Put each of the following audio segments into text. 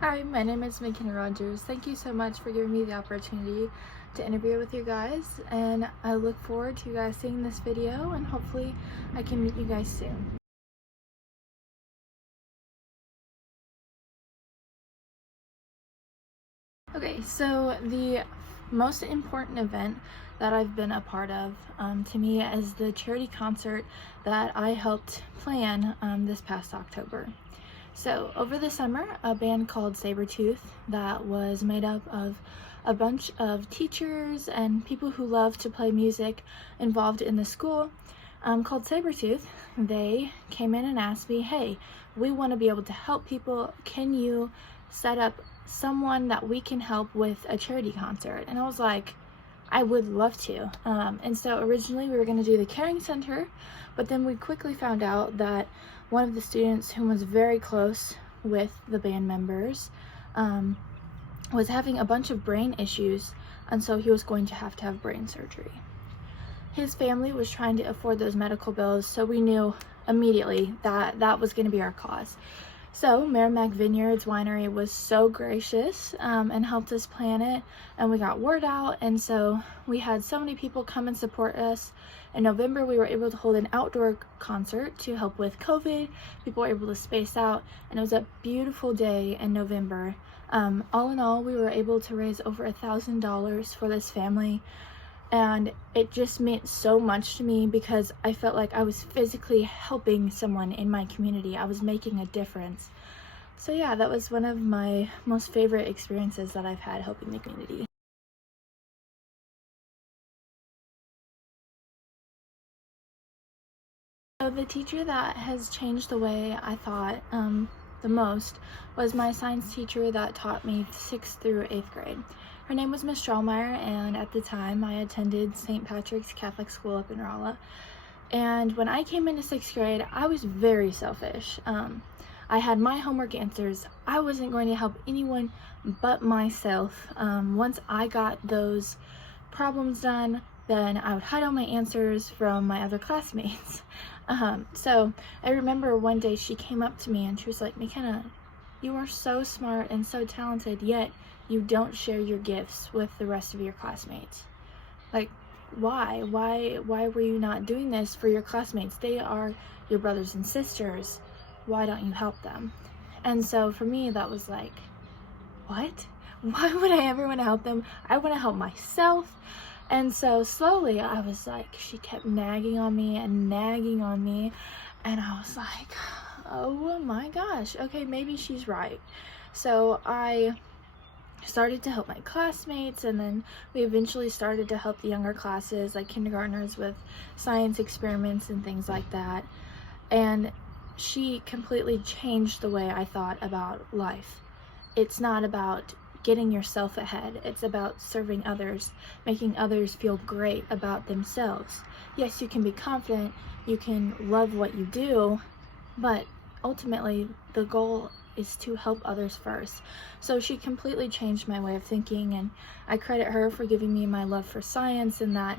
Hi, my name is McKenna Rogers. Thank you so much for giving me the opportunity to interview with you guys, and I look forward to you guys seeing this video, and hopefully I can meet you guys soon. Okay, so the most important event that I've been a part of to me is the charity concert that I helped plan this past October. So over the summer, a band called Sabretooth that was made up of a bunch of teachers and people who love to play music involved in the school called Sabretooth, they came in and asked me, hey, we want to be able to help people. Can you set up someone that we can help with a charity concert? And I was like, I would love to. And so originally we were going to do the Caring Center, but then we quickly found out that one of the students who was very close with the band members was having a bunch of brain issues, and so he was going to have brain surgery. His family was trying to afford those medical bills, so we knew immediately that that was going to be our cause. So Merrimack Vineyards Winery was so gracious and helped us plan it, and we got word out, and so we had so many people come and support us. In November, we were able to hold an outdoor concert to help with COVID. People were able to space out, and it was a beautiful day in November. All in all, we were able to raise over $1,000 for this family, and it just meant so much to me because I felt like I was physically helping someone in my community. I was making a difference. So yeah, that was one of my most favorite experiences that I've had helping the community. So the teacher that has changed the way I thought the most was my science teacher that taught me 6th through 8th grade. Her name was Miss Strahlmeyer, and at the time I attended St. Patrick's Catholic School up in Rolla. And when I came into 6th grade, I was very selfish. I had my homework answers. I wasn't going to help anyone but myself. Once I got those problems done, then I would hide all my answers from my other classmates. So I remember one day she came up to me and she was like, "McKenna, you are so smart and so talented, yet you don't share your gifts with the rest of your classmates. Like, why were you not doing this for your classmates? They are your brothers and sisters. Why don't you help them?" And so for me, that was like, what? Why would I ever want to help them? I want to help myself. And so slowly I was like, she kept nagging on me, and I was like, oh my gosh, okay, maybe she's right. So I started to help my classmates, and then we eventually started to help the younger classes, like kindergartners, with science experiments and things like that. And she completely changed the way I thought about life. It's not about getting yourself ahead. It's about serving others, making others feel great about themselves. Yes, you can be confident, you can love what you do, but ultimately the goal is to help others first. So she completely changed my way of thinking, and I credit her for giving me my love for science, and that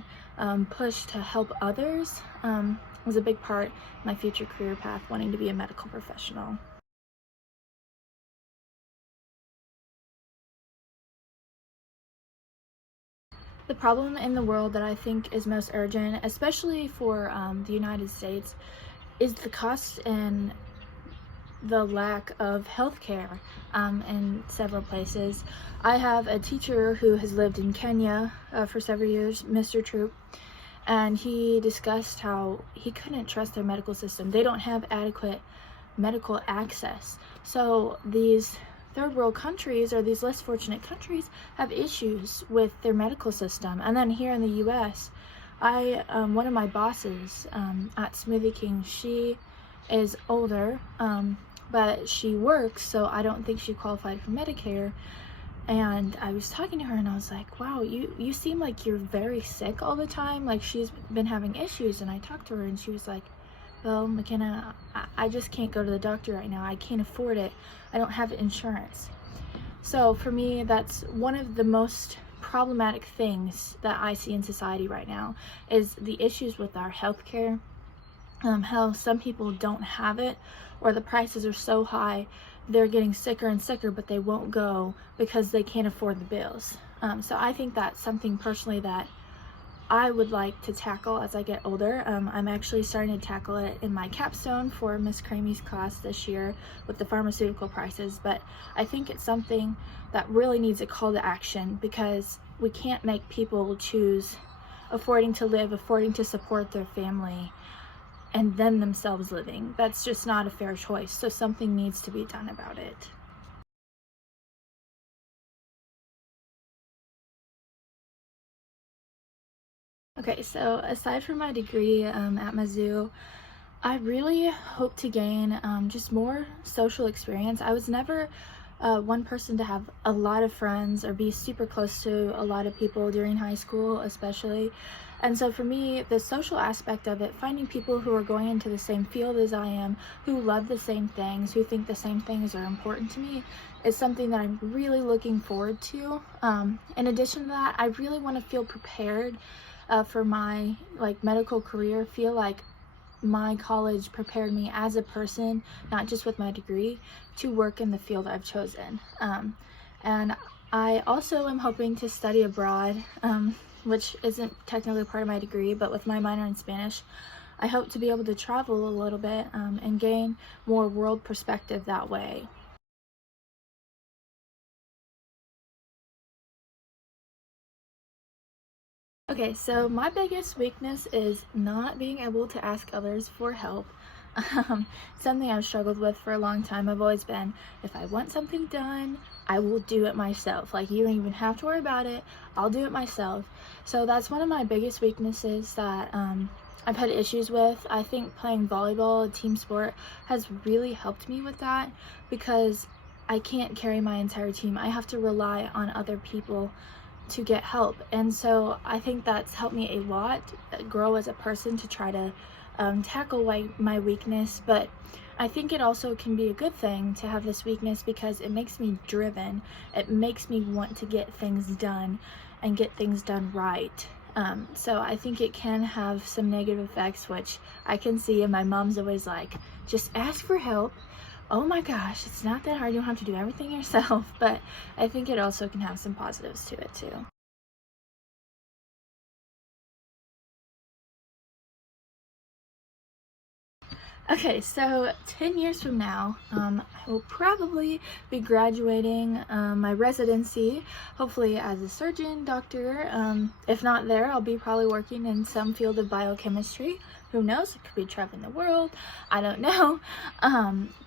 push to help others was a big part of my future career path, wanting to be a medical professional. The problem in the world that I think is most urgent, especially for the United States, is the cost and the lack of healthcare in several places. I have a teacher who has lived in Kenya for several years, Mr. Troop, and he discussed how he couldn't trust their medical system. They don't have adequate medical access. So these third world countries, or these less fortunate countries, have issues with their medical system. And then here in the US, one of my bosses at Smoothie King, she is older, but she works, so I don't think she qualified for Medicare. And I was talking to her and I was like, wow, you seem like you're very sick all the time. Like, she's been having issues. And I talked to her and she was like, well, McKenna, I just can't go to the doctor right now. I can't afford it. I don't have insurance. So for me, that's one of the most problematic things that I see in society right now, is the issues with our healthcare. How some people don't have it, or the prices are so high they're getting sicker and sicker, but they won't go because they can't afford the bills. So I think that's something personally that I would like to tackle as I get older. I'm actually starting to tackle it in my capstone for Miss Cramey's class this year with the pharmaceutical prices, but I think it's something that really needs a call to action, because we can't make people choose affording to live, affording to support their family, and then themselves living. That's just not a fair choice, so something needs to be done about it. Okay, so aside from my degree at Mizzou, I really hope to gain just more social experience. I was never one person to have a lot of friends or be super close to a lot of people during high school especially. And so for me, the social aspect of it, finding people who are going into the same field as I am, who love the same things, who think the same things are important to me, is something that I'm really looking forward to. In addition to that, I really want to feel prepared for my medical career, feel like my college prepared me as a person, not just with my degree, to work in the field I've chosen. And I also am hoping to study abroad, which isn't technically part of my degree, but with my minor in Spanish, I hope to be able to travel a little bit and gain more world perspective that way. Okay, so my biggest weakness is not being able to ask others for help. Something I've struggled with for a long time. I've always been, if I want something done, I will do it myself. Like, you don't even have to worry about it. I'll do it myself. So that's one of my biggest weaknesses that I've had issues with. I think playing volleyball, a team sport, has really helped me with that, because I can't carry my entire team. I have to rely on other people to get help, and so I think that's helped me a lot grow as a person, to try to tackle my weakness. But I think it also can be a good thing to have this weakness, because it makes me driven. It makes me want to get things done and get things done right. So I think it can have some negative effects, which I can see, and my mom's always like, just ask for help. Oh my gosh, it's not that hard, you don't have to do everything yourself. But I think it also can have some positives to it too. Okay, so 10 years from now, I will probably be graduating my residency, hopefully as a surgeon, doctor. If not there, I'll be probably working in some field of biochemistry. Who knows? It could be traveling the world. I don't know.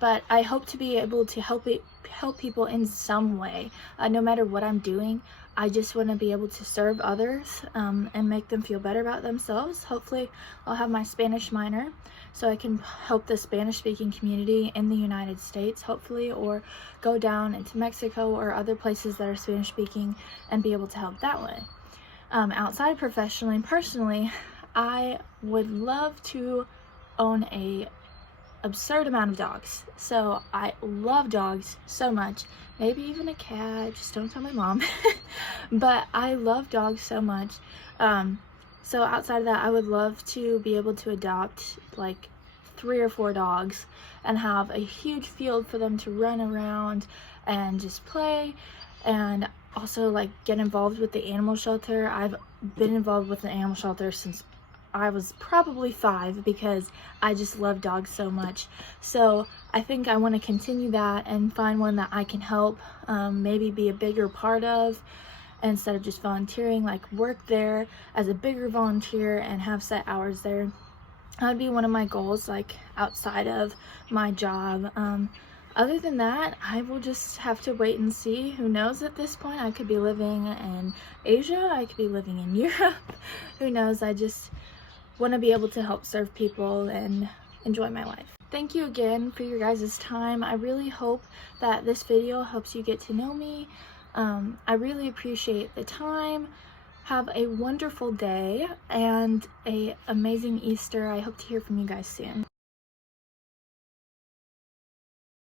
But I hope to be able to help people in some way. No matter what I'm doing, I just want to be able to serve others and make them feel better about themselves. Hopefully, I'll have my Spanish minor, so I can help the Spanish-speaking community in the United States, hopefully, or go down into Mexico or other places that are Spanish-speaking and be able to help that way. Outside professionally and personally, I would love to own a absurd amount of dogs. So I love dogs so much. Maybe even a cat, just don't tell my mom. But I love dogs so much. So outside of that, I would love to be able to adopt like 3 or 4 dogs and have a huge field for them to run around and just play, and also like get involved with the animal shelter. I've been involved with the animal shelter since I was probably 5, because I just love dogs so much. So I think I want to continue that and find one that I can help, maybe be a bigger part of, instead of just volunteering, like work there as a bigger volunteer and have set hours there. That would be one of my goals, like outside of my job. Other than that, I will just have to wait and see. Who knows at this point? I could be living in Asia, I could be living in Europe. Who knows? I just want to be able to help serve people and enjoy my life. Thank you again for your guys' time. I really hope that this video helps you get to know me. I really appreciate the time. Have a wonderful day and an amazing Easter. I hope to hear from you guys soon.